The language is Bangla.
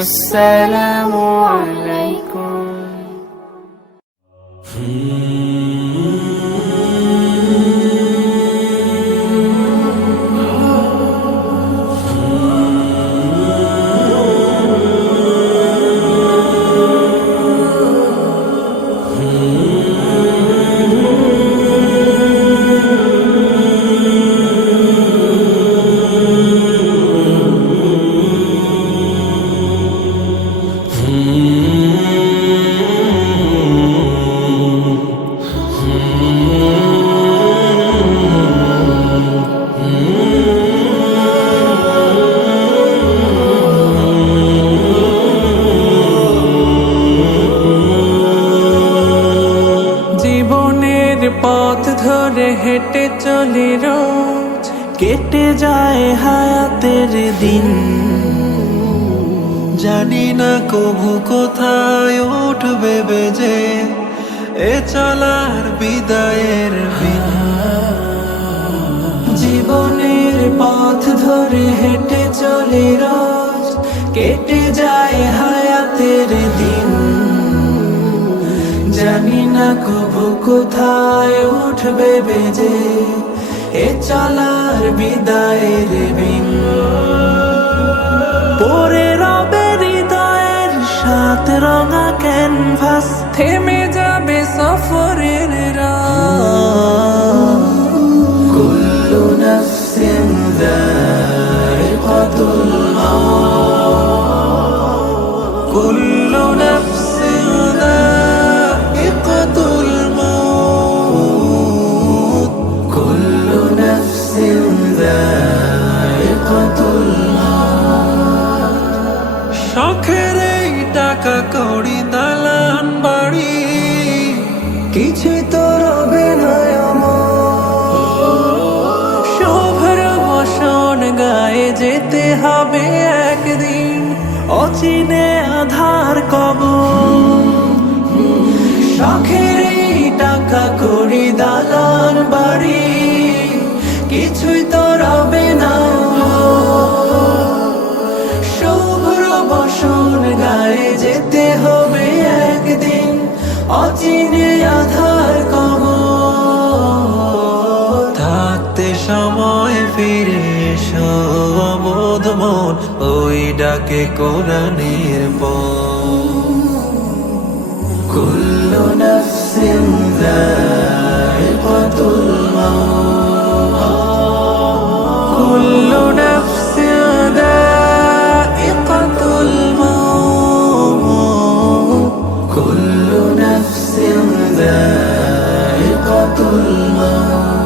আসসালামু আলাইকুম। জীবনের পথ ধরে হেঁটে চলি রোজ, কেটে যায় হায়াতের দিন। জানি না কবু কোথায় উঠবে বেজে এ চলার বিদায়ের বিন। জীবনের পথ ধরে হেঁটে চলি রোজ, কেটে যায় হায়াতের দিন। জানি না কবু কোথায় উঠবে বেজে এ চলার বিদায়ের বিন। পরে রবে হৃদয়ের সাত রঙা ক্যানভাস, থেমে যাবে সফরের রাত। কুল্লু নাফসিন যায়িকাতুল মাউত, কুল্লু নাফসিন যায়িকাতুল মাউত, কুল্লু নাফসিন যায়িকাতুল মাউত। শখের এই টাকা কড়ি দালান বাড়ি কিছুই তো রবে না অমর। শুভ্র বসন গায়ে যেতে হবে একদিন, অচিনে আধার কবর। শখের এই টাকা কড়ি দালান বাড়ি কিছুই তো রবে না অমর। শুভ্র বসন গায়ে যেতে হবে একদিন, অচিনে আধার কবর। থাকতে সময় ফিরে এসো অবোধ মন, ওই ডাকে কোরআনের পথ। কুল্লু নাফসিন যায়িকাতুল মাউত, কুল্লু নাফসিন যায়িকাতুল মাউত, কুল্লু নাফসিন যায়িকাতুল মাউত।